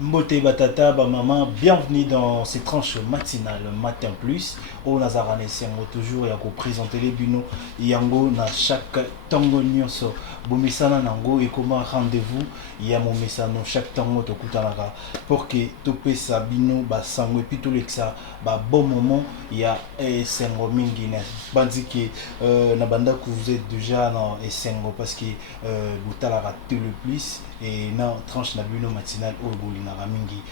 Mbote Batata, ba maman, bienvenue dans ces tranches matinales Matin Plus. Au Nazarane Sengo toujours ya ko présenter les bino yango na chaque tango nyonso. Bomisana nango et comment rendez-vous ya mo mesano chaque tango to kutanaka pour que topé sa bino ba sango et puis tout l'exa ba bon moment ya Sengo mingi na bandi que na banda que vous êtes déjà dans Sengo parce que vous talaka tout le plus et na tranche na bino matinale au bolina mingi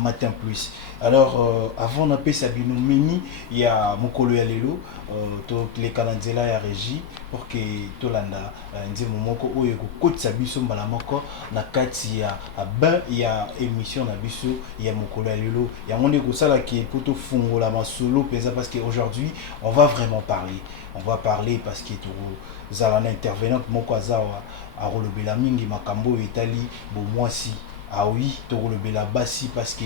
Matin Plus. Alors avant na pesa bino mini ya mukolo ya lelo to les Canadiens ya régie pour que tolanda nzemo moko oyo ko kotisa biso mbala moko na kati ya ba ya émission na biso ya mukolo ya lelo ya monde ko sala ki poto fungola masolo pesa parce que aujourd'hui on va vraiment parler. On va parler parce que to zalana intervenante moko azawa a relobela mingi makambo etali bo mwasi. Ah oui, tu le bassi parce que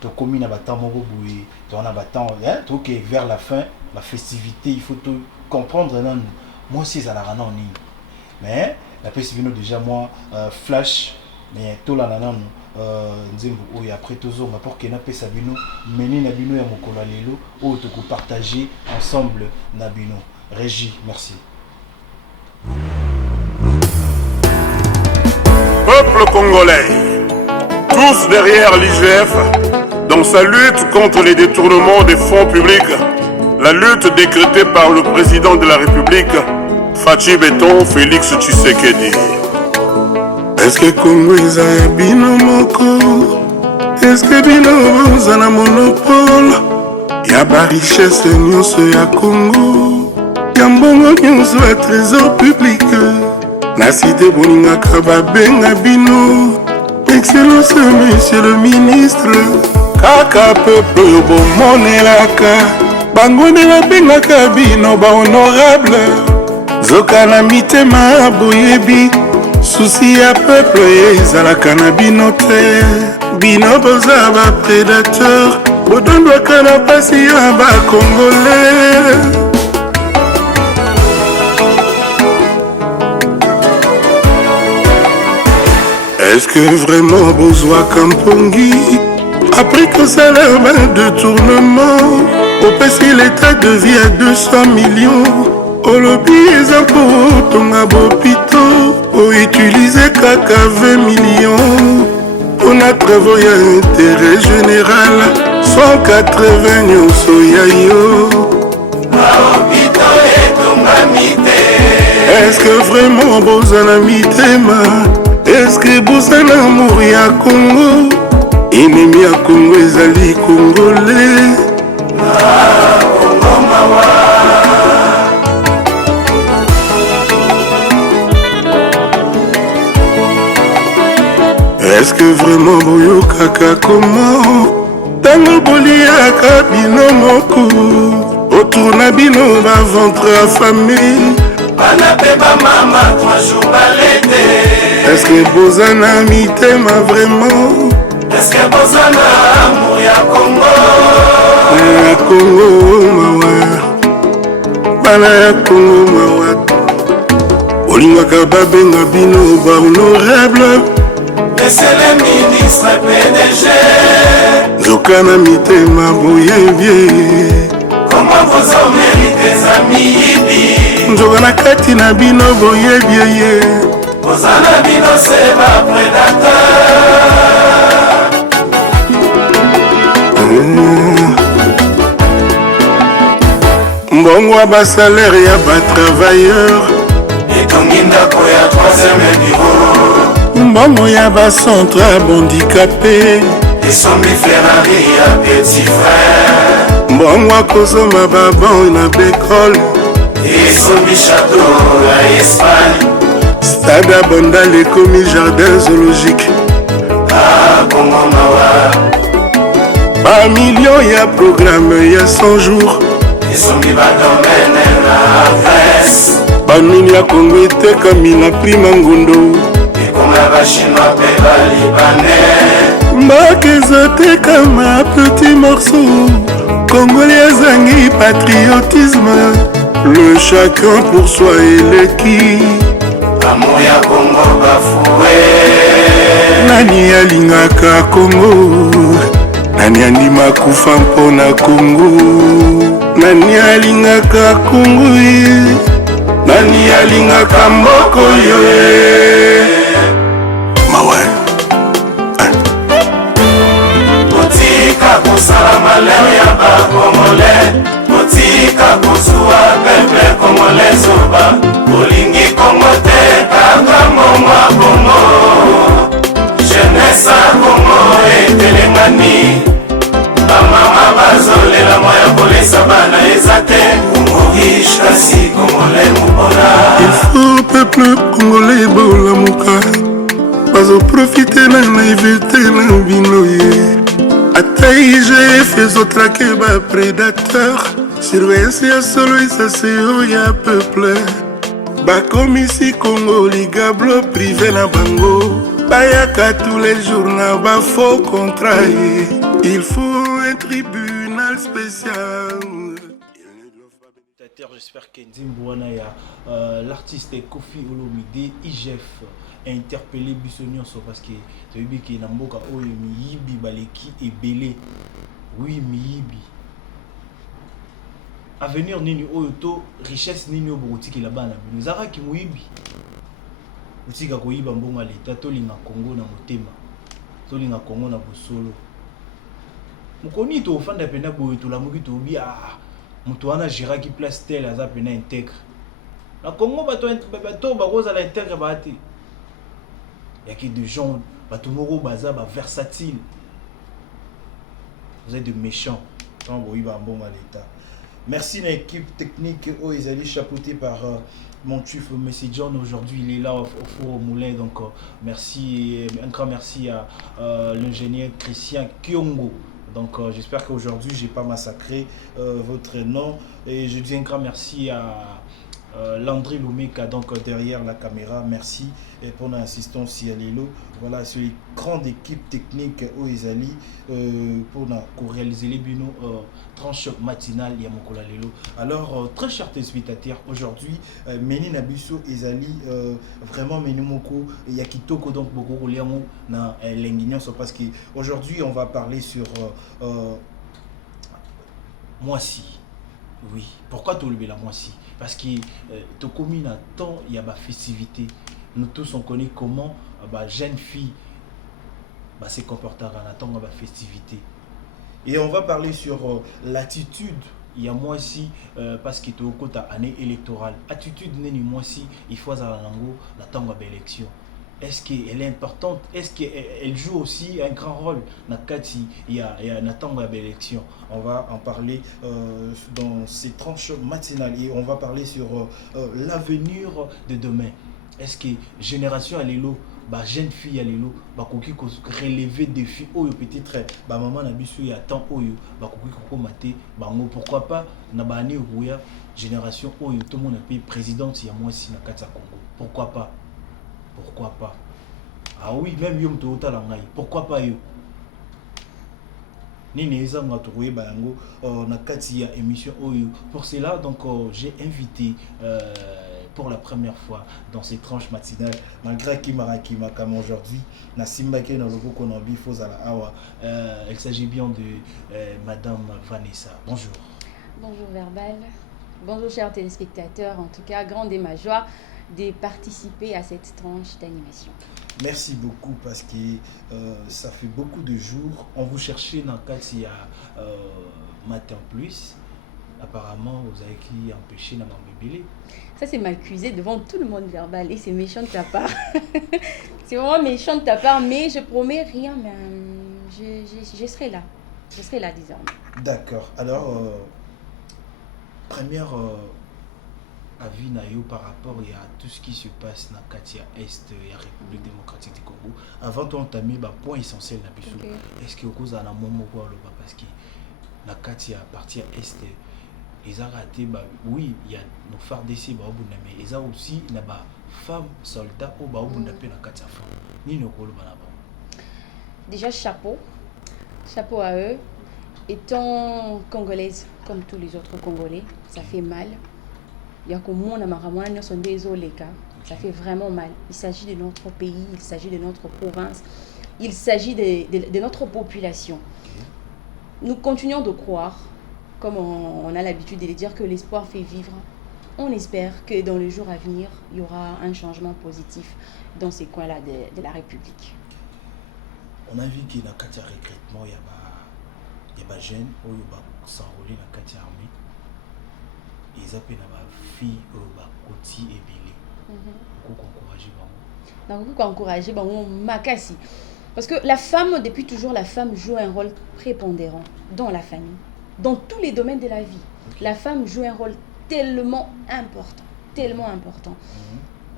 tu commis na batan moko boui, tu en as batan, tu que vers la fin, la festivité, il faut tout comprendre non. Moi aussi ça n'a rien ni. Mais la festivité déjà moi flash mais tout la nanan nzembo ou après toujours ma pour que na pesa bino meni na bino ya mokolo lelo ou te partager ensemble na bino. Régie, merci. Peuple congolais, tous derrière l'IGF, dans sa lutte contre les détournements des fonds publics, la lutte décrétée par le président de la République, Fachi Beton Félix Tshisekedi. Est-ce que Congo est un binomoko? Est-ce que bino est un monopole? Y'a pas richesse nyonso ya Congo, y'a mbongo nyonso ya trésor public. Na cité boninga kababenga bino. Excellence monsieur le ministre, kaka peuple yo bomonelaka bango nde babengaka bino ba honorable. Zoka na mitema boyebi susi ya peuple ezalaka na bino te. Bino boza ba prédateur bodondwaka na pasi ya bakongolais. Est-ce que vraiment besoin Kampongi après que ça l'air de tournement au PC l'état de vie à 200 millions au lobby les impôts ton abopito au utiliser kaka 20 millions on a travaillé à intérêt général 180 nyonso ya yo. Est-ce que vraiment besoin na mitema? Est-ce que bosa na amour ya Congo? Ennemi ya Congo ezali congolais. Est-ce que vraiment boyokaka comment? Tango boliaka bino moko autour na bino ba ventre affamé. Bana beba mama 3 jours balete. Est-ce que bozana mitema vraiment? Est-ce que bozana amour ya Congo? Ya Congo mawa bana ya Congo mawa olingaka babenga bino ba honorable. Monsieur le ministre PDG zoka na mitema boyebie. Comment vous en méritez amis? Nzoka na kati na bino boyebie. Bozana bino c'est ma prédateur. Mbongo ya ba salaire ya ba travailleur etongi ndako ya 3e niveau. Mbongo ya ba centre handicapé esombi Ferrari ya petit frère. Mbongo akozoma babon na bekole esombi château ya Espagne. Stade Abondal ekomi jardin zoologique. Congo mawa ba million ya programme ya 100 jours esombi ba domaine na adresse. Banini ya Congo etekami na prima ngondo ekoma ba chinois pe ba libanais. Mbaka ezotekama petit morceau congolais azangi patriotisme. Le chacun pour soi eleki amour ya Congo bafoué. Na nani alingaka Kongo, nani andima kufa mpona Kongo, nani alingaka Kongo ye, nani alingaka mboko yo mawe motika kosala malere ya bakongole, motika kozuwa peple kongole zoba, olingi Kongo te kaka momwa bongo, jeunesse Kongo etelengani, bamama bazolela moya kolesa bana eza te, Kongo riche kasi kongole mopona. Il faut peuple congolais bolamuka, bazoprofite na naivete na bino ye, ata IGF ezotrake baprédateur, surveillance ya solo esaseo ya peuple, bakomisi Kongo ligablo privé na bango, bayaka tous les jours na bafaux contrat. Il faut un tribunal spécial. J'espère qu'Enzimbuana ya l'artiste Kofi Olomide IGF interpellé Bissonionso parce que c'est lui qui n'a pas oyo miyibi baleki ebele. Oui miyibi. Avenir nini oyo to richesse nini obotiki là-bas na bino. Zara ki muyibi. Utika koyiba mbonga leta to linga Congo na motema. To linga Congo na bosolo. Mukoni to ofanda pena boyo to la muki to bi mutu wana gérera qui place tel aza pena intègre. Na Congo bato baroza la intègre baati. Il y a que des gens bato moko baza ba versatile. Vous êtes de méchants. Tant boyiba mbonga leta. Merci à l'équipe technique où ils allaient chapeauté par mon tuf Messi John. Aujourd'hui, il est là au four au moulin. Donc, merci, un grand merci à l'ingénieur Christian Kyongo. Donc, j'espère qu'aujourd'hui, je n'ai pas massacré votre nom. Et je dis un grand merci à Landry Lumeka, donc derrière la caméra. Merci pour l'assistance à Lilo. Voilà, c'est une grande équipe technique où ils allaient pour réaliser les binos tranche matinale Yamokola Lelo. Alors, très chers téléspectateurs, aujourd'hui, Meni Nabiso Ezali, vraiment Meni Moko, Yakitoko, donc beaucoup liamo na l'engignon, parce qu'aujourd'hui, on va parler sur Moissy. Oui, pourquoi tu levé la Moissy? Parce que tu commis un temps, il y a des festivités. Nous tous, on connaît comment jeune fille se comporter en attendant la festivité. Et on va parler sur l'attitude. Il y a moi aussi, parce que tu es au côté année électorale. Attitude n'est ni moi aussi, il faut attendre l'élection. Est-ce qu'elle est importante? Est-ce qu'elle joue aussi un grand rôle dans il y a l'élection? On va en parler dans ces tranches matinales et on va parler sur l'avenir de demain. Est-ce que génération à l'élo, jeune fille à l'élo, qui relever des défis, peut-être maman n'a bisu y a tant qui pourquoi pas na bani ouya génération tout le monde a présidente il y a moi aussi na Katsa Congo. Pourquoi pas? Pourquoi pas? Ah oui, même Yom Toota Langai. Pourquoi pas yo? Nineza Matoué Balango, na Katia émission Oyo. Pour cela, donc, j'ai invité pour la première fois dans ces tranches matinales, malgré Kimara Kimakam aujourd'hui, na Simbake dans le groupe Konambi Fozala Awa. Il s'agit bien de Madame Vanessa. Bonjour. Bonjour Verbal. Bonjour chers téléspectateurs. En tout cas, grande est ma joie de participer à cette tranche d'animation. Merci beaucoup parce que ça fait beaucoup de jours. On vous cherchait dans le cas il y a Matin Plus. Apparemment, vous avez qui empêché dans mon bébé. Ça, c'est m'accuser devant tout le monde Verbal et c'est méchant de ta part. C'est vraiment méchant de ta part, mais je promets rien, mais je serai là. Je serai là désormais. D'accord. Alors, première avis nayo par rapport à tout ce qui se passe dans Katia Est et la République démocratique du Congo. Avant d'entamer le point essentiel na biso. Okay. Est-ce que vous avez un moment où le parce que la Katia partie Est ils ont raté oui, il y a nos phares d'essai mais ils ont aussi des femmes soldats au baobunda pe na Katia femme. Ni no ko le Déjà chapeau à eux. Étant congolaise comme tous les autres Congolais, ça fait mal. Il y a comme mon amaramouane sont désolés, ça fait vraiment mal. Il s'agit de notre pays, il s'agit de notre province. il s'agit de notre population. Nous continuons de croire, comme on a l'habitude de le dire, que l'espoir fait vivre. On espère que dans les jours à venir, il y aura un changement positif dans ces coins-là de la République. On a vu qu'il y a un recrutement, il y a des jeunes qui sont enrôlés dans la armée. Ils appellent des filles qui sont ébélées. Donc, encourager Makassi. Parce que la femme, depuis toujours, la femme joue un rôle prépondérant dans la famille, dans tous les domaines de la vie. La femme joue un rôle tellement important.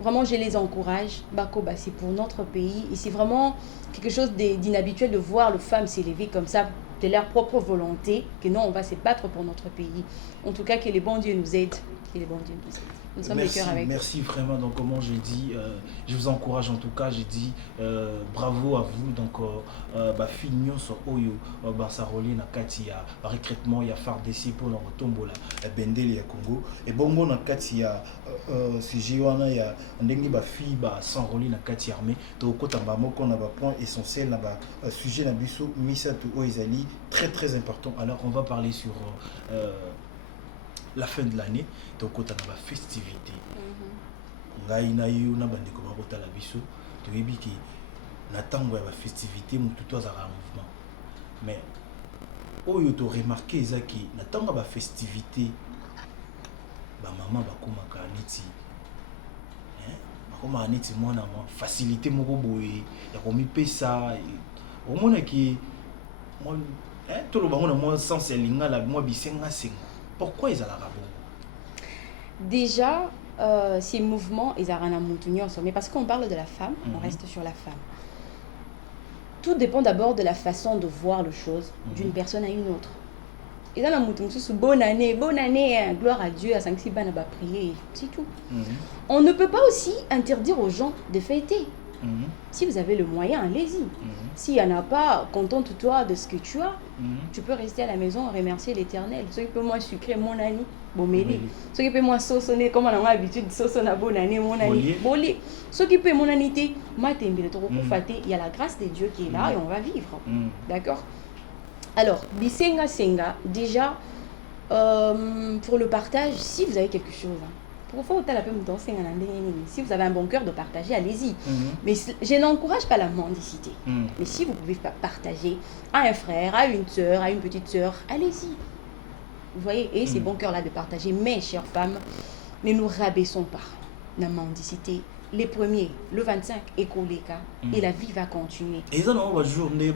Vraiment, je les encourage. Bako, c'est pour notre pays. Et c'est vraiment quelque chose d'inhabituel de voir les femmes s'élever comme ça, de leur propre volonté, que non, on va se battre pour notre pays. En tout cas, que les bons dieux nous aident. Que les bons dieux nous aident. Nous sommes les cœurs avec. Merci vraiment. Donc, comme j'ai dit, je vous encourage en tout cas. J'ai dit bravo à vous. Donc, Fignon sur Oyo, Bansaroli, Nakati, recrutement, il y a FARDC pour le retombo, Bendele, Congo. Et Bongo, Nakati, il y a Sijiwana, il y a Ndengi, Bafi, Sanroli, Nakati armée. Donc, quand on a un point essentiel, un sujet, Nabiso, Misato, Oizali, très très important. Alors, on va parler sur la fin de l'année. Donc, quand on a une festivité, on a une festivité, natango ya festivité mututu azala mouvement mais oyo to remarqué ezaki natango ba festivité ba maman bakomaka neti bakoma neti mwana ma facilité moko boye ya komipesa omona ki moi to lo bango na moi sens ya lingala moi bisenga senga pourquoi ezala rabo déjà ces mouvements ils arana montunyo mais parce qu'on parle de la femme on reste sur la femme. Tout dépend d'abord de la façon de voir les choses d'une personne à une autre. Et dans la mouton, bonne année, gloire à Dieu, à Saint-Cyban, à prier, c'est tout. On ne peut pas aussi interdire aux gens de fêter. Si vous avez le moyen, allez-y. S'il n'y en a pas, contente-toi de ce que tu as. Tu peux rester à la maison et remercier l'Éternel. Ceux qui peuvent moi sucrer mon année, bon mêlé. Ceux qui peuvent moi saucer, comme on a l'habitude de saucer la bonne année, mon année, bolé. Ceux qui peuvent mon année, il y a la grâce de Dieu qui est là et on va vivre. D'accord? Alors, Bisenga Senga, déjà, pour le partage, si vous avez quelque chose, si vous avez un bon cœur de partager, allez-y. Mais je n'encourage pas la mendicité. Mais si vous pouvez partager à un frère, à une soeur, à une petite soeur, allez-y. Vous voyez, et c'est bon cœur là de partager. Mais, chères femmes, ne nous rabaissons pas la mendicité. Les premiers, le 25, écoleka, et la vie va continuer. Et ça, non, journée.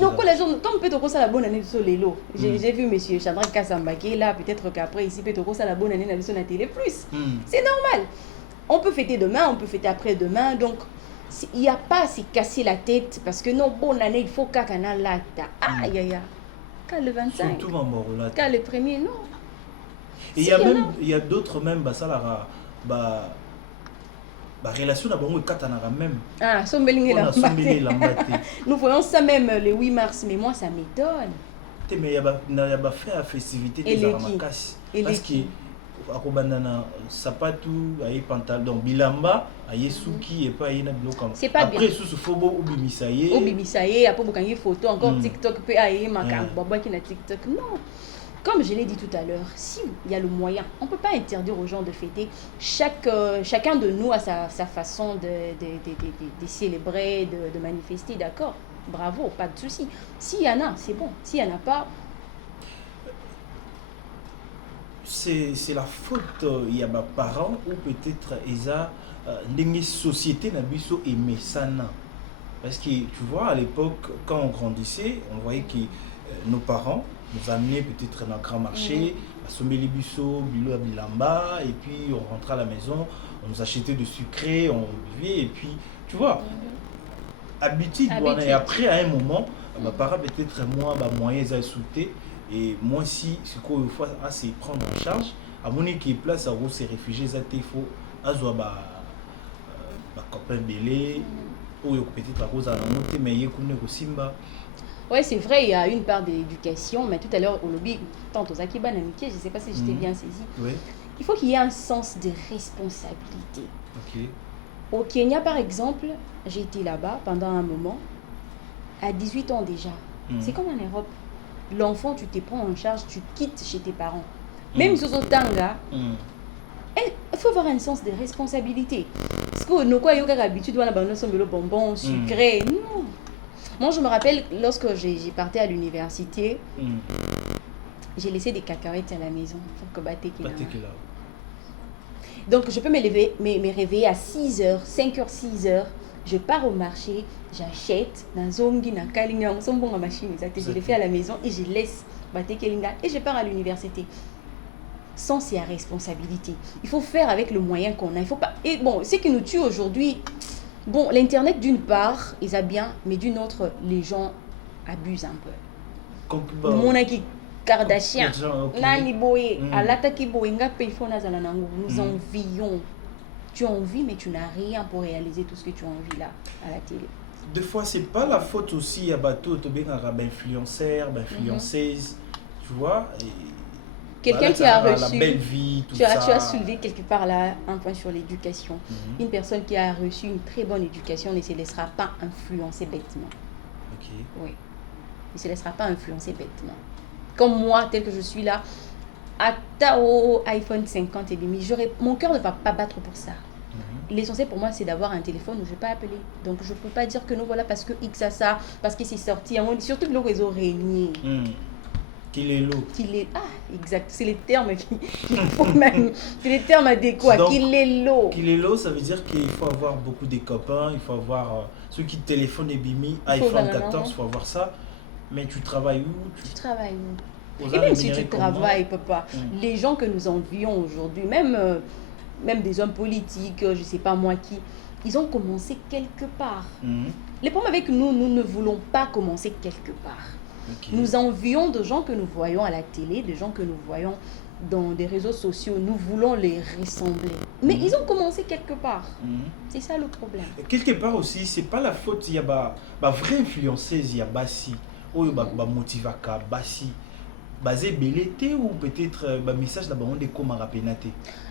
Non, quoi, la journée, comme peut-être ça la bonne année de Solélo. J'ai vu monsieur Chandra Kassamba qui est là, peut-être qu'après, ici, peut-être ça la bonne année de la télé plus. C'est normal. On peut fêter demain, on peut fêter après-demain, donc il n'y a pas à se casser la tête, parce que non, bonne année, il faut qu'un canal là, aïe, aïe, aïe. Quand le 25, surtout là. Quand le premier, non. Et il y a d'autres même, ça là, la relation d'abord est katanara même. Ah, nous voyons ça même le 8 mars, mais moi ça m'étonne. Mais il y a pas fait la festivité des Aramakasi. Parce que akobandana sapatu aye pantalon bilamba aye suki et pas yena biloko. C'est pas après bien. sous fobo obimisaye. Obimisaye après bokangi photo encore TikTok peut aye makambo baba qui na TikTok. Non. Comme je l'ai dit tout à l'heure, s'il y a le moyen, on ne peut pas interdire aux gens de fêter. Chacun de nous a sa façon de célébrer, de manifester, d'accord? Bravo, pas de souci. S'il y en a, c'est bon. S'il n'y en a pas... C'est la faute, il y a des parents ou peut-être une société n'a aimé ça. Parce que tu vois, à l'époque, quand on grandissait, on voyait que nos parents nous amenaient peut-être dans un grand marché, à Sommeli Busso, Bilo à Bilamba, et puis on rentrait à la maison, on nous achetait de sucré, on buvait, et puis tu vois, habitude. Voilà. Et après, à un moment, mes parents peut-être moins moyens à sauter, et moi si ce qu'il faut c'est prendre en charge, à mon équipe place à ces réfugiés, il faut avoir des copains belés, ou peut-être à cause de la montée, mais il y a Simba. Oui, c'est vrai, il y a une part d'éducation, mais tout à l'heure, au lobby, tant aux Akiban amitié, je ne sais pas si j'étais bien saisi. Oui. Il faut qu'il y ait un sens de responsabilité. Okay. Au Kenya, par exemple, j'ai été là-bas pendant un moment. à 18 ans déjà. C'est comme en Europe. L'enfant, tu te prends en charge, tu quittes chez tes parents. Même sous Tanga, il faut avoir un sens de responsabilité. Parce que nous, quoi, il y a l'habitude de le bonbon sucré. Non. Moi, je me rappelle, lorsque j'ai parti à l'université, j'ai laissé des cacahuètes à la maison. Donc, je peux me réveiller à 6h, 5h, 6h. Je pars au marché, j'achète, je les fais à la maison et je laisse et je pars à l'université. Sans ses responsabilités. Il faut faire avec le moyen qu'on a. Il faut pas... Et bon, ce qui nous tue aujourd'hui, bon, l'Internet d'une part, ils a bien, mais d'une autre, les gens abusent un peu. Mon qui Kardashian, Nani Boye, Alataki Boyenga, nous envions. Tu as envie, mais tu n'as rien pour réaliser tout ce que tu as envie là, à la télé. Des fois, c'est pas la faute aussi à bateau, influenceur, influenceuse, tu vois. Quelqu'un qui a reçu, la belle vie, tout tu ça. as soulevé quelque part là un point sur l'éducation. Une personne qui a reçu une très bonne éducation ne se laissera pas influencer bêtement. Ok. Oui. Il ne se laissera pas influencer bêtement. Comme moi, tel que je suis là, à Tao iPhone 50 et demi, mon cœur ne va pas battre pour ça. L'essentiel pour moi, c'est d'avoir un téléphone où je ne vais pas appeler. Donc, je ne peux pas dire que non, voilà, parce que X a ça, parce que c'est sorti. Surtout le réseau régné. Qu'il est l'eau. Exact. C'est les termes qu'il faut même. C'est les termes adéquats. Qu'il est l'eau. Qu'il est l'eau, ça veut dire qu'il faut avoir beaucoup de copains, il faut avoir ceux qui téléphonent et bimi, iPhone 14, il faut avoir ça. Mais tu travailles où? Tu travailles où? Et même si tu travailles, papa, les gens que nous envions aujourd'hui, même des hommes politiques, je ne sais pas moi qui, ils ont commencé quelque part. Le problème avec nous ne voulons pas commencer quelque part. Okay. Nous envions de gens que nous voyons à la télé, de gens que nous voyons dans des réseaux sociaux, nous voulons les ressembler. Mais ils ont commencé quelque part. C'est ça le problème. Quelque part aussi, c'est pas la faute, il y a une vraie influenceuse, il y a Bassi, ou il y a Motivaka, Bassi. Basé Belleté ou peut-être un message là-bas on est comme à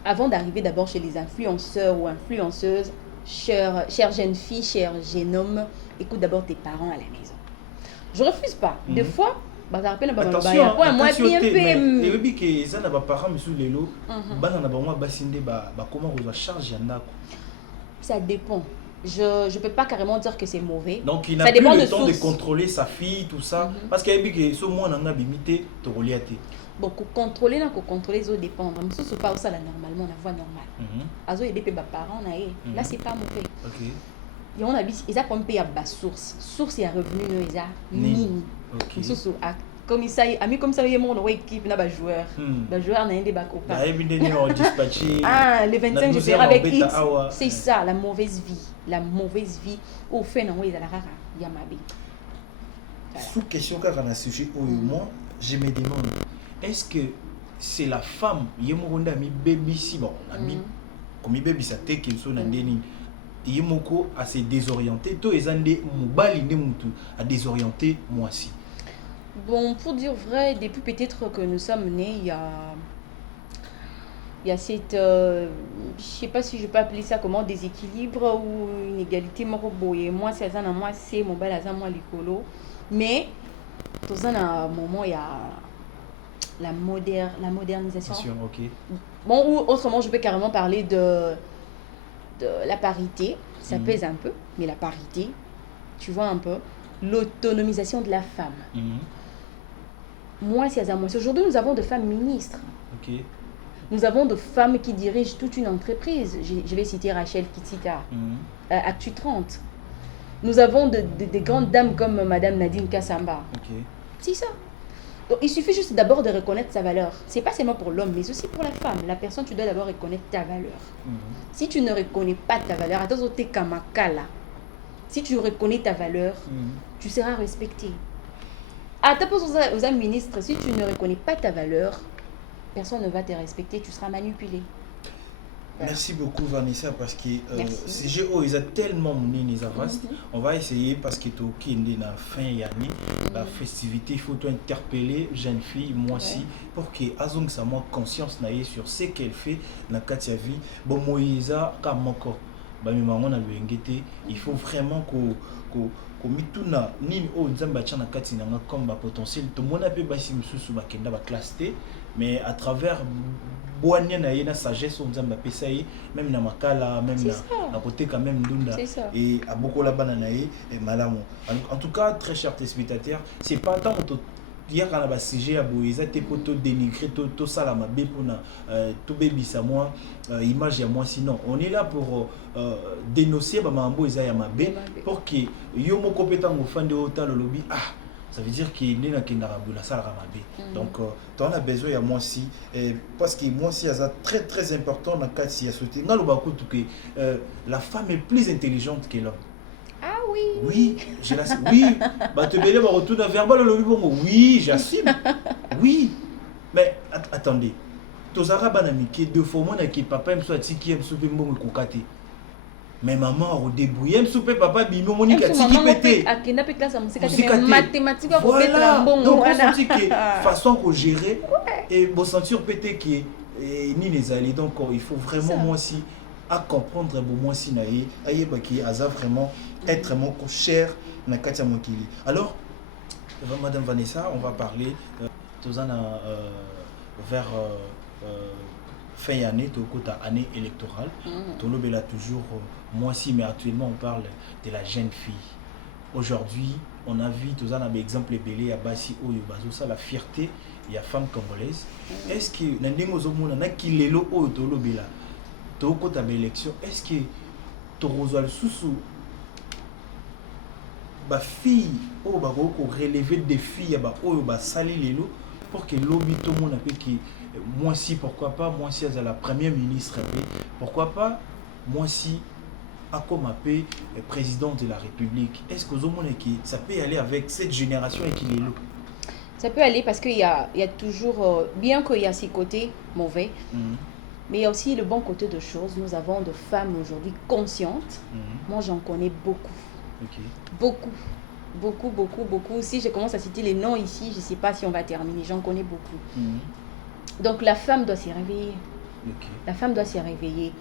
Avant d'arriver d'abord chez les influenceurs ou influenceuses, chère jeune fille, cher jeune homme, écoute d'abord tes parents à la maison. Je refuse pas. Des fois, attention, moi bien et oui que ça n'a pas parents mais sous les lots, bana na ba moi basinde ba comment on va charger yandako. Ça dépend. Je peux pas carrément dire que c'est mauvais. Donc il n'a plus le temps de contrôler sa fille, tout ça. Parce qu'il y a que ce mois on a limité de reliaté. Bon, contrôler les autres dépend. Mais ce pas ça là normalement, la voie normale. Azo et des parents là c'est pas mauvais. OK. Et on a dit ils a comme payer à source. Source et revenu ils a nini. OK. Comme ça ami comme ça il y a mon équipe là joueur. Le joueur n'a des copains. Là il on dispatché. Le 25 je serai avec X. C'est ça la mauvaise vie. La mauvaise vie au fait non oui la rara yamabi. Sous question car on a sujet au moi, je me demande est-ce que c'est la femme yemoronda mi baby si bon ami comme baby ça te qu'ils sont ndeni yemoko à se désorienter to ezande mobali ne mutu à désorienter moi aussi. Bon, pour dire vrai, depuis peut-être que nous sommes nés, il y a cette, je sais pas si je peux appeler ça comment, déséquilibre ou une égalité moroboye. Moi, c'est ça, moi, c'est mon bel azan, moi, l'écolo. Mais, dans un moment, il y a la modernisation. Okay. Bon, ou autrement, je peux carrément parler de la parité. Ça pèse un peu, mais la parité, tu vois un peu, l'autonomisation de la femme. Moi, c'est à moi. Aujourd'hui, nous avons de femmes ministres. Okay. Nous avons de femmes qui dirigent toute une entreprise. Je vais citer Rachel Kitita, Actu 30. Nous avons de grandes dames comme Madame Nadine Kassamba. Okay. C'est ça. Donc, il suffit juste d'abord de reconnaître sa valeur. Ce n'est pas seulement pour l'homme, mais aussi pour la femme. La personne, tu dois d'abord reconnaître ta valeur. Si tu ne reconnais pas ta valeur, attends, t'es kamakala. Si tu reconnais ta valeur, tu seras respecté. Attends, aux hommes ministres, si tu ne reconnais pas ta valeur, personne ne va te respecter, tu seras manipulé. Voilà. Merci beaucoup Vanessa parce que ces jeux ils ont tellement mené les avances. On va essayer parce que tu es dans la fin de l'année, la festivité, il faut interpeller jeune fille, moi aussi, pour que Azong ça moi conscience sur ce qu'elle fait dans la vie. Bon Moïsa comme encore, il faut vraiment komituna nini o nzamba tchana kati na comme ba potentiel to mona pe basi mususu bakenda ba classe T mais à travers boania na yena sagesse o nzamba pesa yi même na makala même na côté quand même ndunda et à beaucoup la bana na yi et malamu en tout cas très chers téléspectateurs c'est pas tant il y a quand même un sujet à boiser t'es pour te dénigrer tout ça la mabé pour na tout baby ça moi image à moi sinon on est là pour dénoncer bah mambo isa ya mabé pour que yo mo compétent au fan de autant le lobby ça veut dire qu'il est dans la salle mabé donc tu as besoin à moi aussi parce que moi aussi c'est très très important dans le cas si à sauter dans le bakou tout que la femme est plus intelligente que l'homme. Ah oui. Oui, je l'assume. Oui, bah te mêler bah retourne verbal le bon. Oui, j'assume. Oui. Mais attendez. Tous arabes banamiki deux fois moi qui papa aime soit qui aime souper bon kokate. Mais maman au début aime souper papa bimo monika tiki pété. A kena pe classe musique mathématiques ko voilà. Donc on sentit que façon qu'on gérer et bon sentir pété que ni les alliés donc il faut vraiment moi aussi à comprendre moi aussi naïe aïe baki aza vraiment être mon cher na katia mokili. Alors madame Vanessa, on va parler vers fin d'année, année électorale. Tolobela toujours moi aussi mais actuellement on parle de la jeune fille. Aujourd'hui, on a vu tous un exemple belé à Bassi Oyo Bazo ça la fierté il y a femme congolaise. Est-ce que nandingo zomona na kilelo oyo tolobela toko ta élection est-ce que torozo le sousou ba fille o ba ko relever des filles ba oyo ba sali lelo pour que lobby tout monde appelle qui moi si pourquoi pas moi si à la première ministre pourquoi pas moi si à comme appelé président de la République. Est-ce que vous qui ça peut aller avec cette génération et qui est là? Ça peut aller parce qu'il y a toujours bien qu'il y a ces côtés mauvais. Mais il y a aussi le bon côté de choses. Nous avons de femmes aujourd'hui conscientes. Moi, j'en connais beaucoup. Beaucoup. Si je commence à citer les noms ici, je ne sais pas si on va terminer. J'en connais beaucoup. Donc, la femme doit s'y réveiller. La femme doit s'y réveiller.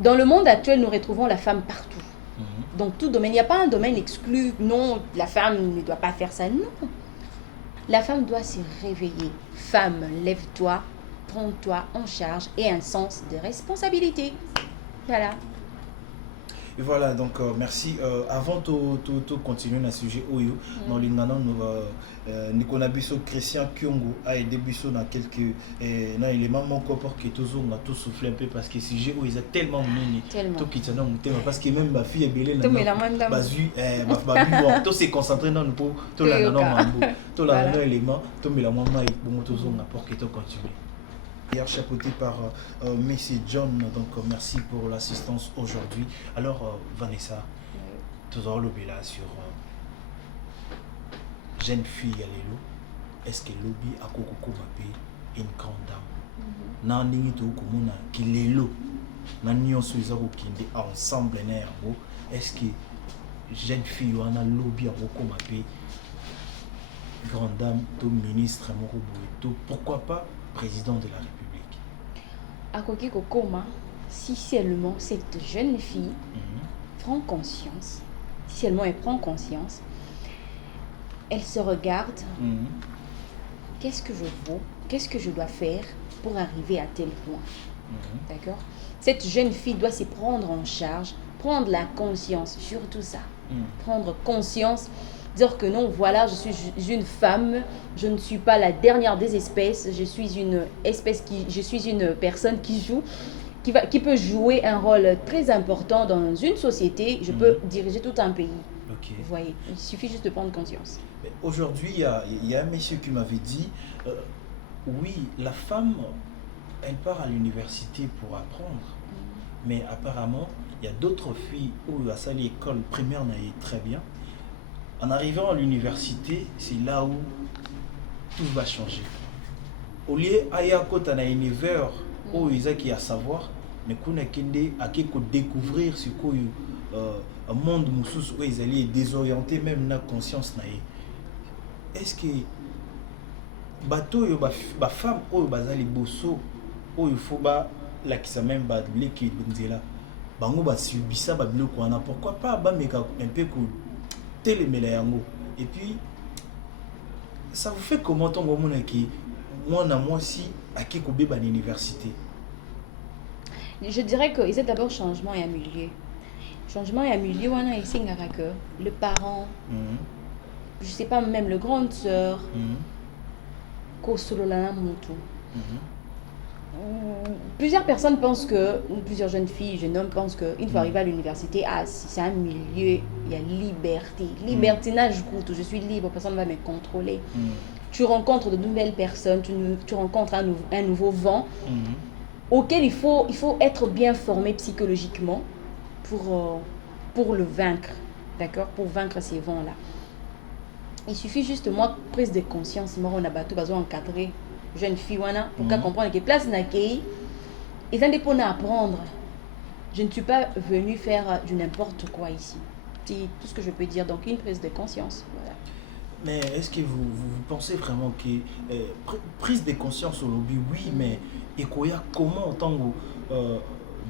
Dans le monde actuel, nous retrouvons la femme partout. Donc, tout domaine. Il n'y a pas un domaine exclu. Non, la femme ne doit pas faire ça. Non. La femme doit se réveiller. Femme, lève-toi. Prends-toi en charge et un sens de responsabilité. Voilà. Et voilà, donc merci. Avant de continuer dans le sujet Oyo, dans l'Ingana, nous connaissons Christian Kyongo a aidé Bisso dans quelques éléments mon corps pour que toujours on a tout soufflé un peu parce que le sujet Oyo est tellement mini, tout qui tient dans mon thème parce que même ma fille est belle là. Basu, tout s'est concentré dans le pot, tout là non mambo, tout là non élément, tout mais la maman est bon toujours on a pour que tout continue. Chapeauté par Messi John, donc merci pour l'assistance aujourd'hui. Alors Vanessa, toujours le bela sur jeune fille à l'élo, est-ce que lobby a kokoko mapé une grande dame? Nani to komuna ki l'élo, nani on souza ko kinde ensemble na yango, est-ce que jeune fille wana lobby a kokoko mapé grande dame to ministre moko boye to pourquoi pas président de la République? Akoki Kokoma, si seulement cette jeune fille prend conscience, si seulement elle prend conscience, elle se regarde, qu'est-ce que je vaux, qu'est-ce que je dois faire pour arriver à tel point. D'accord? Cette jeune fille doit se prendre en charge, prendre la conscience sur tout ça, prendre conscience. Dire que non, voilà, je suis une femme, je ne suis pas la dernière des espèces, je suis une personne qui peut jouer un rôle très important dans une société, je peux diriger tout un pays. Vous voyez, il suffit juste de prendre conscience. Aujourd'hui, il y a un monsieur qui m'avait dit, oui, la femme, elle part à l'université pour apprendre, mais apparemment, il y a d'autres filles où à l'école primaire n'est très bien. En arrivant à l'université, c'est là où tout va changer. Au lieu d'être dans un univers où il y a à savoir, mais qu'on a découvrir ce un monde où ils allaient désorienter même la conscience. Est-ce que bateau ba femme ou bazali bosso ou il faut ba la qui même ba l'équipe là bango ba subissa ba biloko wana pourquoi pas ba meka un peu télémela yango. Et puis ça vous fait comment ton gomona qui moi na moi si à qui kobe ban université? Je dirais que c'est d'abord changement et un milieu. Changement et un milieu, on a ici que le parent, je sais pas, même le grande sœur, plusieurs personnes pensent que, ou plusieurs jeunes filles, jeunes hommes pensent qu'une fois arrivé à l'université, ah, si c'est un milieu, il y a liberté. Libertinage, je suis libre, personne ne va me contrôler. Tu rencontres de nouvelles personnes, tu rencontres un nouveau vent auquel il faut être bien formé psychologiquement pour le vaincre, d'accord, pour vaincre ces vents-là. Il suffit juste, moi, prise de conscience, moi, on a battu, besoin encadrer jeune fille, pour qu'elle comprenne que place n'accueille, ils ont des points à apprendre. Je ne suis pas venue faire du n'importe quoi ici. C'est tout ce que je peux dire, donc une prise de conscience, voilà. Mais est-ce que vous pensez vraiment que prise de conscience au lobby, oui, mais et comment en tant que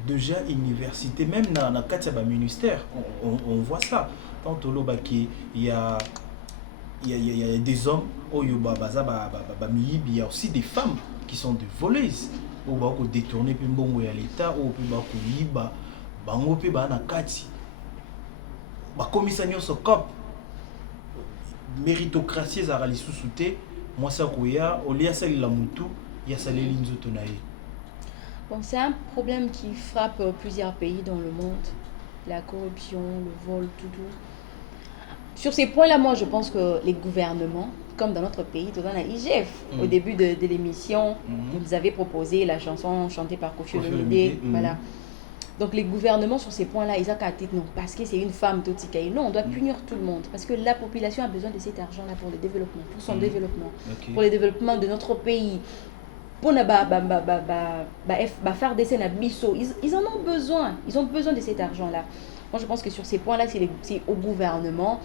déjà université, même dans le cadre de ministère, on voit ça. Tant au lobby il y a des hommes, il y a aussi des femmes qui sont des voleuses. Ou bah détourner puis bon à l'état ou puis bah kuiba bango puis bah na kati bah commissaire so cop méritocratie za li sous-souté moi ça koya au lieu ça la mutu ya ça les nzoto na ye. Bon, c'est un problème qui frappe plusieurs pays dans le monde, la corruption, le vol, tout. Sur ces points-là, moi, je pense que les gouvernements, comme dans notre pays, dans la IGF, au début de l'émission, vous avez proposé la chanson chantée par Koffi Olomide. Voilà. Donc, les gouvernements, sur ces points-là, ils ont qu'à dire non, parce que c'est une femme, non, on doit punir tout le monde. Parce que la population a besoin de cet argent-là pour le développement, pour son développement, pour le développement de notre pays. Pour faire des scènes à Bisso, ils en ont besoin. Ils ont besoin de cet argent-là. Moi, je pense que sur ces points-là, c'est au gouvernement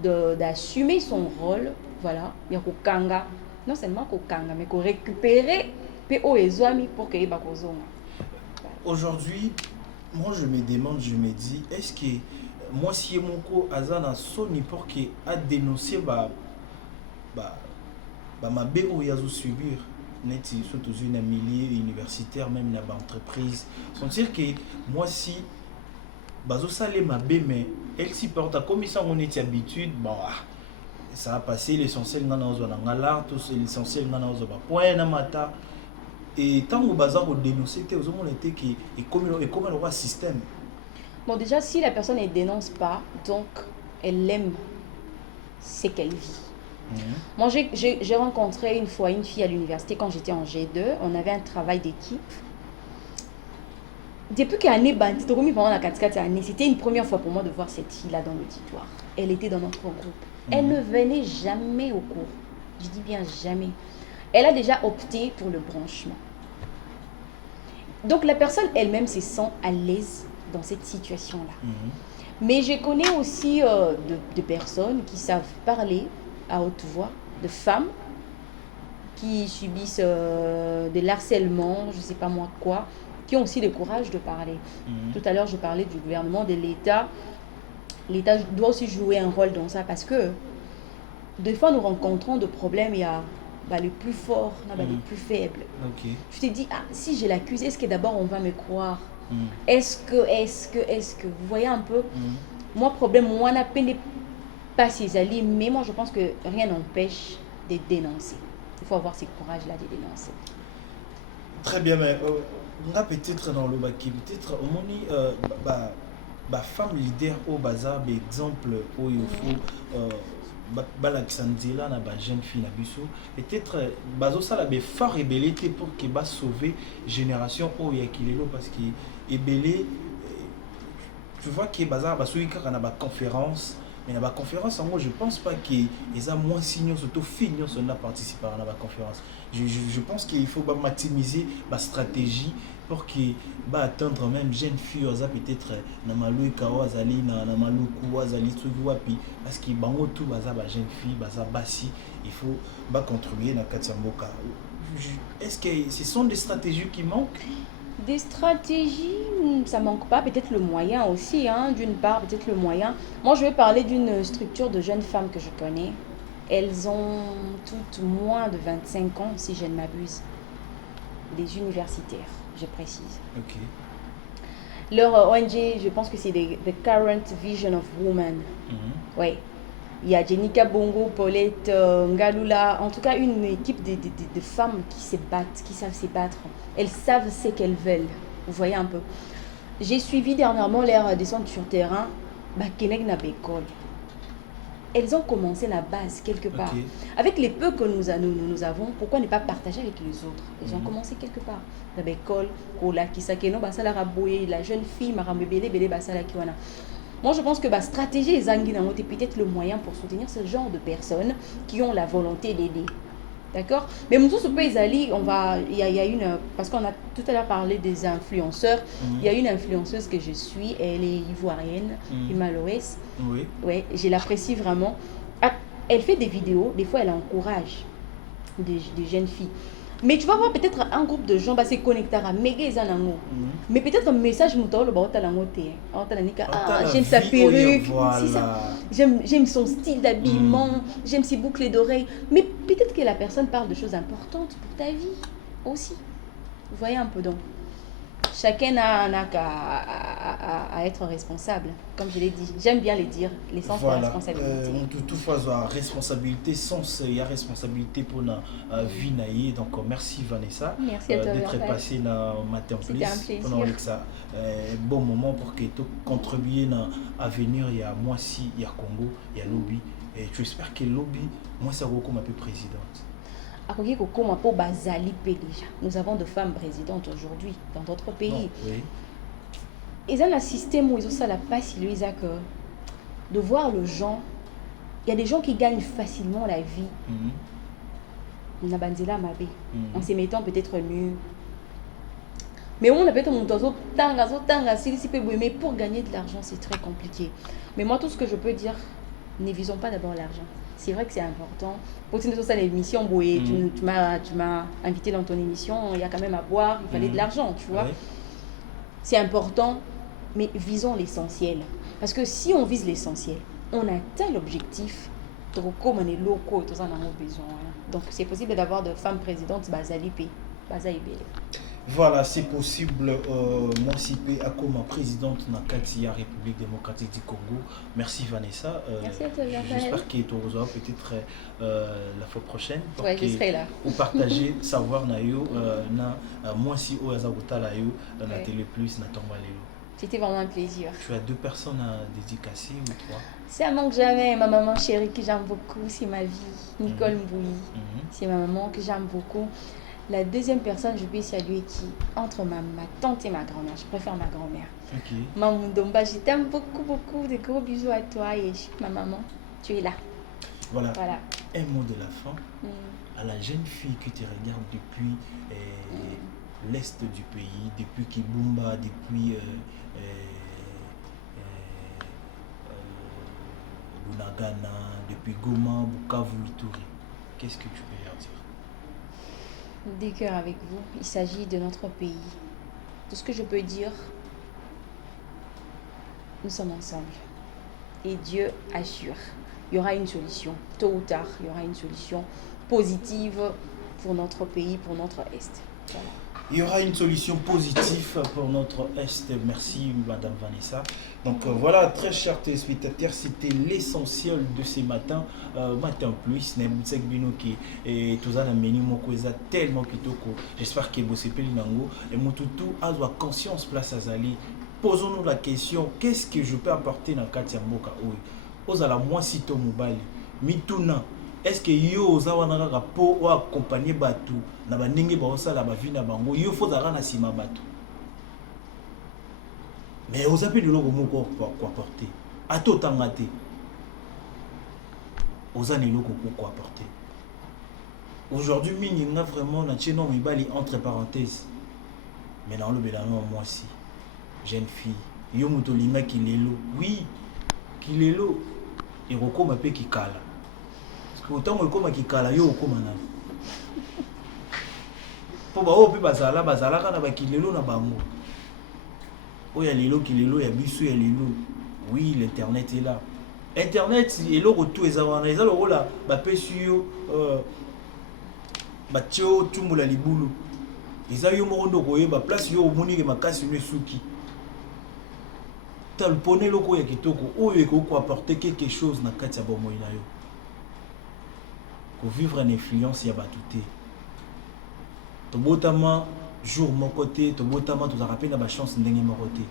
d'assumer son rôle. Voilà. Il y a Kanga. Non seulement Kanga, mais qu'on récupérer pour qu'il y ait Aujourd'hui, moi, je me demande, je me dis, est-ce que moi, si mon co Azana Sony pour qu'il a dénoncé ma BO Yazo subir net surtout une milieu universitaire même dans l'entreprise sans dire que moi si bazo salé ma B mais elle s'y porte comme ça on est habitude bon ça a passé l'essentiel dans nos zones ngala tout l'essentiel dans nos zones point na mata et tant au bazar au dénoncer aux hommes était qui et comme le roi système. Bon, déjà si la personne ne dénonce pas, donc elle aime ce qu'elle vit. Moi, j'ai rencontré une fois une fille à l'université quand j'étais en G2. On avait un travail d'équipe. Depuis qu'elle est bandite, c'était une première fois pour moi de voir cette fille-là dans l'auditoire. Elle était dans notre groupe. Elle ne venait jamais au cours. Je dis bien jamais. Elle a déjà opté pour le branchement. Donc, la personne elle-même se sent à l'aise dans cette situation-là. Mais je connais aussi de personnes qui savent parler à haute voix, de femmes qui subissent de l'harcèlement, je ne sais pas moi quoi, qui ont aussi le courage de parler. Tout à l'heure, je parlais du gouvernement, de l'État. L'État doit aussi jouer un rôle dans ça parce que des fois, nous rencontrons des problèmes, il y a les plus forts, les plus faibles. Je te dis, si je l'accuse, est-ce que d'abord on va me croire? Est-ce que, vous voyez un peu, moi, problème, moi, on a peine pas ses alliés, mais moi je pense que rien n'empêche de dénoncer. Il faut avoir ce courage-là de dénoncer. Très bien, mais on a peut-être dans le bac, peut-être au moins femme leader au bazar, par exemple, où il faut Balaxandila na jeune fille na biso peut-être bazo sala be fort ébélité pour que ba sauver génération au yakilelo parce que ébélé tu vois que bazar ba soui kaka na ba conférence. Mais dans la conférence, moi, je ne pense pas qu'ils aient moins signaux, surtout filles, qui ont participé à la conférence. Je pense qu'il faut maximiser la stratégie pour qu'ils attendre même jeunes filles, peut-être dans Malou Kawazali, dans Malou Kouazali, parce qu'ils ont tout, les jeunes filles, bassi, il faut contribuer dans Katsamboka. Est-ce que ce sont des stratégies qui manquent? Des stratégies, ça manque pas, peut-être le moyen aussi, hein, d'une part, peut-être le moyen. Moi, je vais parler d'une structure de jeunes femmes que je connais. Elles ont toutes moins de 25 ans, si je ne m'abuse. Des universitaires, je précise. Ok. Leur ONG, je pense que c'est The Current Vision of Women. Oui. Il y a Jenica Bongo, Paulette, Ngalula, en tout cas une équipe de femmes qui se battent, qui savent se battre. Elles savent ce qu'elles veulent. Vous voyez un peu. J'ai suivi dernièrement leur descente sur terrain. Elles ont commencé la base quelque part. Okay. Avec les peu que nous avons, pourquoi ne pas partager avec les autres? Elles ont commencé quelque part. La jeune fille, moi, je pense que la stratégie est peut-être le moyen pour soutenir ce genre de personnes qui ont la volonté d'aider. D'accord? Mais il y a une, parce qu'on a tout à l'heure parlé des influenceurs, il y a une influenceuse que je suis, elle est ivoirienne, Ima Loès. Oui. Ouais, je l'apprécie vraiment. Elle fait des vidéos, des fois elle encourage des jeunes filles. Mais tu vas voir peut-être un groupe de gens se connecter à méga zanango. Mais peut-être un message mouton le baota langote. J'aime sa perruque, voilà. J'aime son style d'habillement, j'aime ses boucles d'oreilles. Mais peut-être que la personne parle de choses importantes pour ta vie aussi. Vous voyez un peu donc. Chacun n'a qu'à être responsable, comme je l'ai dit. J'aime bien le dire, l'essence de la responsabilité. Toutefois, la responsabilité, il y a responsabilité pour la vie naïe. Donc, merci Vanessa d'être passée dans Matin Plus. C'était un plaisir. Un bon moment pour que tu contribues à venir. Il y a moi si, il y a Congo, il y a Lobby. Et tu espères que Lobby, moi, ça va comme un peu présidente. Nous avons de femmes présidentes aujourd'hui dans d'autres pays. Non, oui. Ils ont un système où ils ont ça la passe, de voir le gens. Il y a des gens qui gagnent facilement la vie. En se mettant peut-être nu. Mais on a peut-être mon mais pour gagner de l'argent, c'est très compliqué. Mais moi, tout ce que je peux dire, ne visons pas d'abord l'argent. C'est vrai que c'est important. Pour que ça l'émission, tu m'as invité dans ton émission, il y a quand même à boire, il fallait de l'argent, tu vois. Ouais. C'est important, mais visons l'essentiel. Parce que si on vise l'essentiel, on atteint l'objectif. Donc c'est possible d'avoir de femmes présidentes Bazalipé. Voilà, c'est possible. Moi, Sipé, comme présidente de la République démocratique du Congo. Merci Vanessa. Merci à toi, j'espère que tu auras peut-être la fois prochaine. Oui, je serai là. Pour partager, savoir, moi, si au Azagota, na Télé Plus, na Tombalelo. C'était vraiment un plaisir. Tu as 2 personnes à dédicacer ou 3? Ça manque jamais. Ma maman chérie que j'aime beaucoup, c'est ma vie. Nicole Mbouyi. C'est ma maman que j'aime beaucoup. La deuxième personne, je peux saluer qui? Entre ma tante et ma grand-mère. Je préfère ma grand-mère. Ok. Maman Domba, je t'aime beaucoup, beaucoup. De gros bisous à toi et ma maman. Tu es là. Voilà. Un mot de la fin. À la jeune fille que tu regardes depuis l'est du pays, depuis Kibumba, depuis Bunagana, depuis Goma, Bukavu, Ituri. Qu'est-ce que tu peux leur dire? Des cœurs avec vous, il s'agit de notre pays. Tout ce que je peux dire, nous sommes ensemble. Et Dieu assure, il y aura une solution. Tôt ou tard, il y aura une solution positive pour notre pays, pour notre Est. Voilà. Il y aura une solution positive pour notre Est. Merci Madame Vanessa. Donc voilà, très chers téléspectateurs, c'était l'essentiel de ce matin. Matin plus, tellement kitoko. J'espère que vous avez nango et mututu a conscience place à Zali. Posons-nous la question, qu'est-ce que je peux apporter dans Katia Mboka Oui? Ozala moi sito mobali. Mituna. Est-ce que yo ozawana rapport ou accompagner batu na bandenge ba osala ba vie na bango yo faut dara na sima batu. Mais aux appels de l'eau moko quoi porter. Ato tangate. Aux années loko quoi porter. Aujourd'hui mingi na vraiment na tcheno mibali entre parenthèses. Mais dans le belano moi si jeune fille yo moto linga kilelo. Oui, kilelo et roko mape kikala. Autant que comme qui cala yo comme po ba o pe bazala kana ba kilelo na bango o ya lelo kilelo ya biso ya lelo. Oui, l'internet est là. Internet et le retour est avant les alors là ba pesio ba tio tumula libulu eza yo morondo koyeba place yo omoni ke makasi ne suki tal pone loko ya kitoko oyo eko apporter quelque chose na kati ya bomoi na yo ko vivre en influence ya batuté to botama jour mon côté to botama to rappeler na ba chance ndenge moko te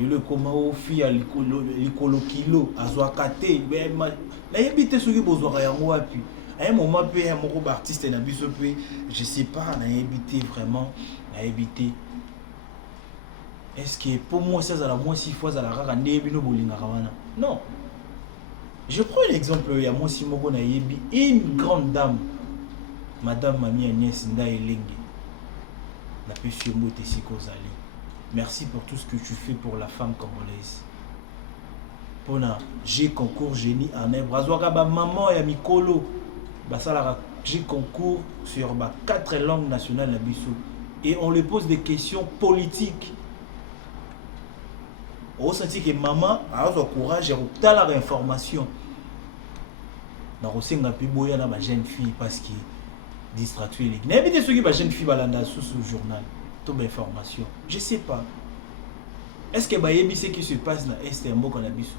le comment au fi à likolo kilo azwa kate la yebite soki bozwa yango wapi à un moment pe un moko artiste na biso pe je sais pas na yebite vraiment na yebite est-ce que pour moi ça la moins 6 fois à la rara ndebino bolinga kawana non. Je prends l'exemple il y a moi si moko na yebi une grande dame madame Mami Agnès Ndaelenge la pesio mote sikozali. Merci pour tout ce que tu fais pour la femme congolaise. Pona, j'ai concours génie en herbe. Azwaka ba maman ya mikolo. Ba sala j'ai concours sur 4 langues nationales na biso et on lui pose des questions politiques. On senti que maman a le courage de tala information. Na rosenga pi boya na ba jeune fille parce que distraction les. N'invite ceux qui ba jeune fille balanda sous journal. Information. Je sais pas. Est-ce que bayebi ce qui se passe na est mboka na biso?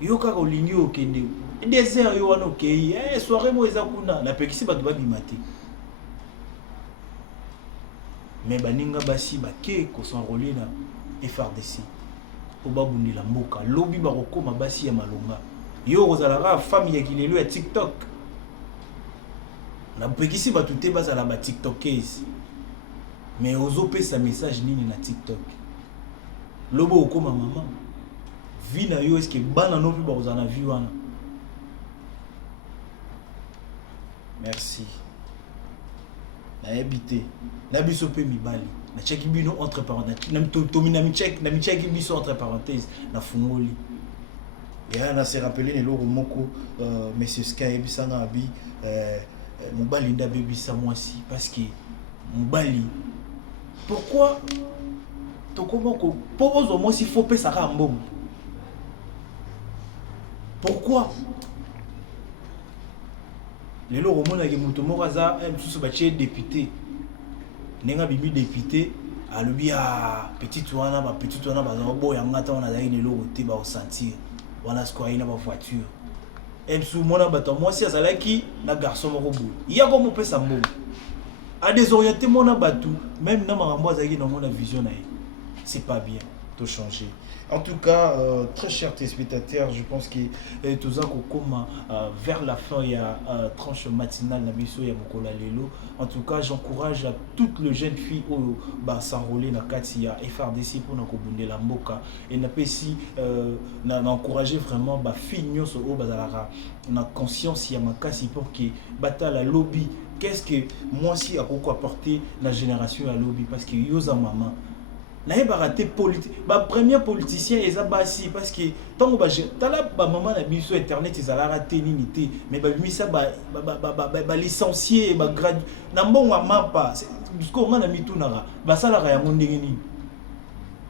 Yo ka olingi okende. Désert yo wana okei. Soirée mo eza kuna na pekisi bato ba bimate. Mais baninga basi bake ko s'enrôler na FRDC. Po babundila mboka. Lobi ba kokoma basi ya malonga. Yo kozalaka famille ya kilelo ya TikTok. Na pekisi bato te bazala ba TikTokers. Mais ozope sa message nini na TikTok. Lobo okoma maman. Vi na yo est-ce que bana no pi ba ozana vi wana. Merci. Na ebité. Na biso pe mibali. Na cheki bino entre parenthèses. Na tomina mi check, na mi check biso entre parenthèses na fungoli. Ya na se rappeler ne loro moko monsieur Sky bisanga abi mobali nda bebisa mwasi parce que mobali. Pourquoi pour moi s'il faut payer ça à mbongo. Pourquoi les lots romona ke muto moraza msusu bache député nenga bibi député alobi a petite wana ba boya ngata wana zaini le loto ba sentir wana sko ina ba voiture msu mona bato moi si azalaki na garçon moko boy ya ko mo pesa mbongo à désorienter mon abatou même dans ma ramboise dans mon vision c'est pas bien tout changer. En tout cas très chers téléspectateurs, je pense que tout ça comme vers la fin il y a tranche matinale na biso ya mokola lelo. En tout cas j'encourage à toutes les jeunes filles au ba s'enrôler na kati ya FRDC pour na kobunde la mboka et na pesi na encourager vraiment ba filles nyonso o bazalaka na conscience ya makasi pour que bata la lobby. Qu'est-ce que moi si à quoi apporter la génération à lobby parce que yoza maman n'a pas raté politique ba premier politicien ezabasi parce que tant ba tala ba maman na biso internet ezala raté limité mais ba misa ba licencié ba grade na mbongo mapa parce que on a mis tout nara ba sala ya ndenge nini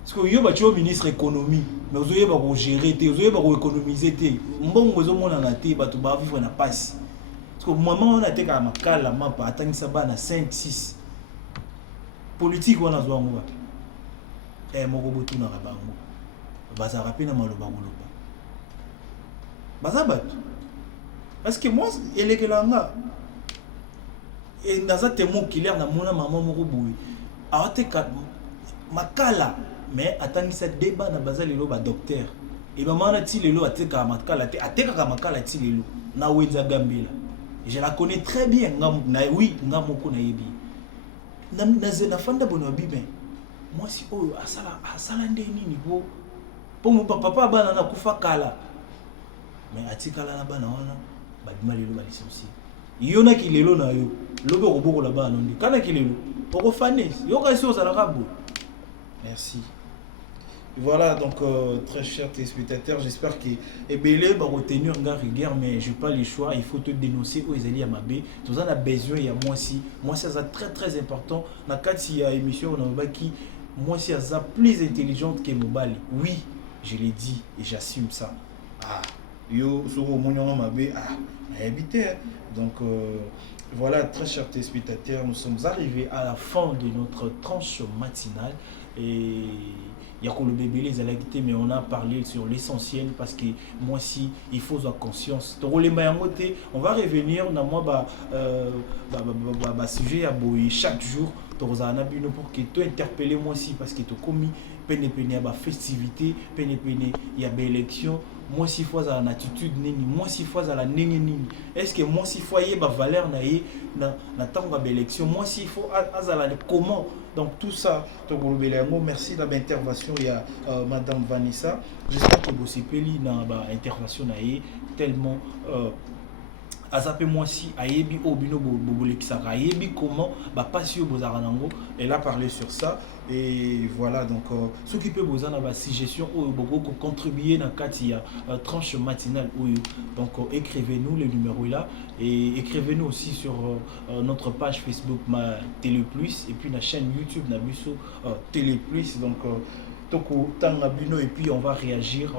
parce que yo ba tio ministre économie mais ozoye ba ko gérer te ozoye ba ko économiser te mbongo ozo mona na te ba to ba vivre na passe. Parce que maman on a été comme kala mapa atangisa bana 5 6 politique on a zo ngwa moko botu na bango baza rapena maloba ngoloba baza batu parce que moi elekelanga et dans un témoin clair na mona maman moko boy ateka makala mais atangisa débat na baza lelo ba docteur et maman na ti lelo ateka makala te ateka makala ti lelo na wenza gambela. Je la connais très bien. Oui, ngamoko na yebi. Na fanda bono bibe. Moi si oh asala ndeni ni bo. Pour mon papa bana na kufa kala. Mais atikala na bana wana badima lelo ba licencié. Yona ki lelo na yo. Lobe roboko la bana ndi. Kana ki lelo. Poko fanes. Yo ka si ozala kabo. Merci. Voilà, donc très chers téléspectateurs, j'espère que Ebele va retenir un rigueur, mais je n'ai pas le choix, il faut te dénoncer aux Zali Amabé. Tout ça, on a besoin, il y a moi aussi. Moi, ça c'est très très important. Dans le cadre de l'émission, on a qui moi, c'est plus intelligente que Mobile. Oui, je l'ai dit et j'assume ça. Ah, yo, sur le monde, habité. Donc, voilà, très chers téléspectateurs, nous sommes arrivés à la fin de notre tranche matinale. Et il y a que le bébé les alégités, mais on a parlé sur l'essentiel parce que moi aussi il faut avoir conscience. On va revenir dans moi sujet à chaque jour pour que tu interpeller moi aussi parce que tu as commis peine à festivité, peine il y a des élections. Moi si fois à la attitude nini, moi si fois à la nini. Est-ce que moi si foyer ba valeur na temps de l'élection, moi si faut à comment. Donc tout ça, merci de l'intervention. Il y a Madame Vanessa. J'espère que vous avez payé dans l'intervention tellement. Azapé moi si ayebi obino bobole kisaka ayebi comment passer au bozaranango. Elle a parlé sur ça et voilà donc ce qui peut bozana suggestion ou beaucoup contribuer dans katia tranche matinale donc écrivez-nous le numéro là et écrivez-nous aussi sur notre page Facebook ma Télé Plus et puis la chaîne YouTube Nabuso Télé Plus donc et puis on va réagir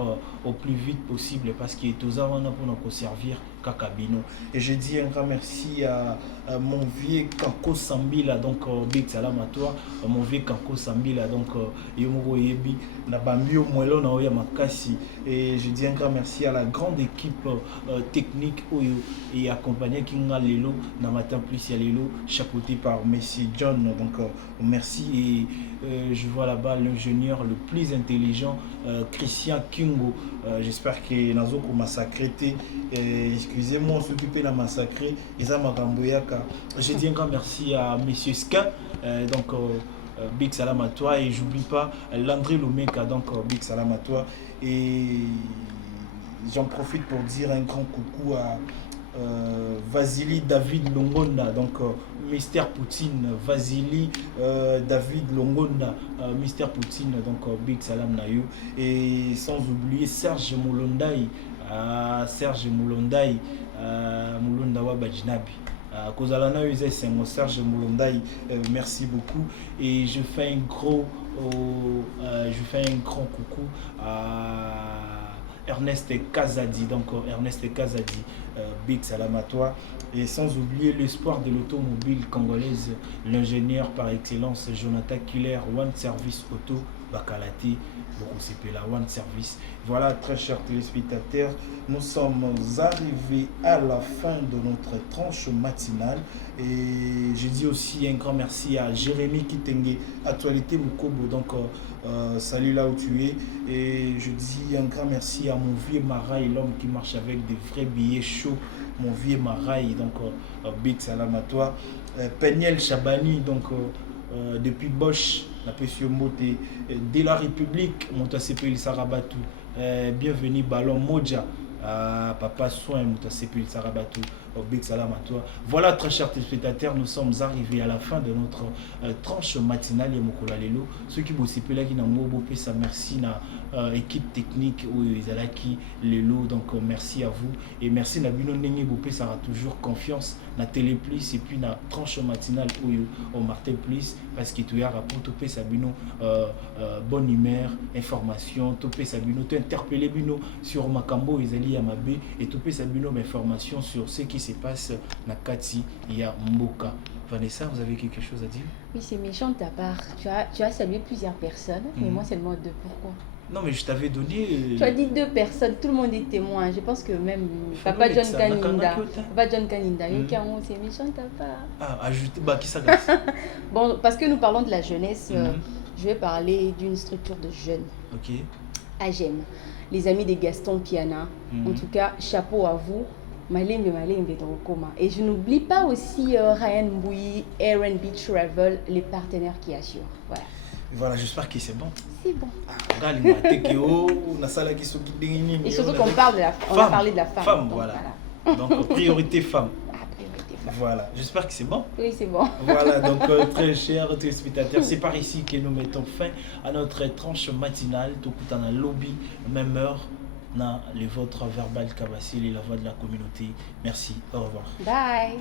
au plus vite possible parce que tous avons pour nous servir Kakabino. Et je dis un grand merci à mon vieux Kanko Sambila, donc Big Salam à toi, mon vieux Kanko Sambila, donc Yomoro Yebi, Nabambio Mwelo Naoya Makasi. Et je dis un grand merci à la grande équipe technique et accompagnée qui n'a Lelo, Namatan Plus à Lelo, chapeauté par Messi John. Donc merci et je vois là-bas l'ingénieur le plus intelligent, Christian Kingo. J'espère que Nazoko massacré. Excusez-moi, on s'occupe de la massacrer. Je dis un grand merci à Monsieur Ska. Donc, Big Salam à toi. Et j'oublie pas Landry Lomeka. Donc, Big Salam à toi. Et j'en profite pour dire un grand coucou à Vasily David Longonda, donc Mister Poutine, Vasily David Longonda, Mister Poutine, donc Big Salam Nayo, et sans oublier Serge Moulondai, Serge Moulondai, Moulondawa Bajinabi. Kozalana Usé Serge Moulondai, merci beaucoup, et je fais un grand coucou à Ernest Kazadi, donc Ernest Kazadi, Big Salam à toi. Et sans oublier l'espoir de l'automobile congolaise, l'ingénieur par excellence Jonathan Killer, One Service Auto, Bakalati, la One Service. Voilà, très chers téléspectateurs, nous sommes arrivés à la fin de notre tranche matinale. Et je dis aussi un grand merci à Jérémy Kitenge, Actualité Mukobo, donc salut là où tu es. Et je dis un grand merci à mon vieux Maraï, l'homme qui marche avec des vrais billets chauds, mon vieux Maraï, donc Big Salam à toi. Peniel Chabani, donc depuis Bosch, la Pesio Mote, de la République, Montasepeli Sarabatu. Bienvenue Ballon Moja, Papa Soin, Montasepeli Sarabatu. Big Salam à toi. Voilà, très chers téléspectateurs, nous sommes arrivés à la fin de notre tranche matinale. Lelo. Ceux qui bossent là qui n'ont pas ça, merci à l'équipe technique où ils allaient qui Lelo. Donc merci à vous et merci à Bino Nengi Bopé, ça aura toujours confiance na Télé Plus et puis na tranche matinale où au Martel Plus parce que tu as rapport topé Sabino bonne humeur, information, topé Sabino, tu interpellé Bino sur Makambo Izali Yamabe et topé Sabino information sur ce qui se passe na Kati ya Mboka. Vanessa, vous avez quelque chose à dire? Oui, c'est méchant de ta part. Tu as salué plusieurs personnes, mais moi seulement deux. Pourquoi? Non, mais je t'avais donné... Tu as dit deux personnes, tout le monde est témoin. Je pense que même Papa John Kaninda, c'est méchant de ta part. Ah, ajoutez, qui ça Bon, parce que nous parlons de la jeunesse, je vais parler d'une structure de jeunes. Ok. AGEM, les amis de Gaston Kiana. En tout cas, chapeau à vous. Et je n'oublie pas aussi Ryan Mbouyi, R&B Travel, les partenaires qui assurent. Voilà. Voilà, j'espère que c'est bon. C'est bon. Et surtout qu'on parle de la femme. On a parlé de la femme. Femme, donc, voilà. Donc, priorité femme. Priorité Voilà, j'espère que c'est bon. Oui, c'est bon. Voilà, donc très chers téléspectateurs, c'est par ici que nous mettons fin à notre tranche matinale. Tout dans la lobby, même heure, dans les vôtres verbal Kabassil et la voix de la communauté. Merci, au revoir. Bye.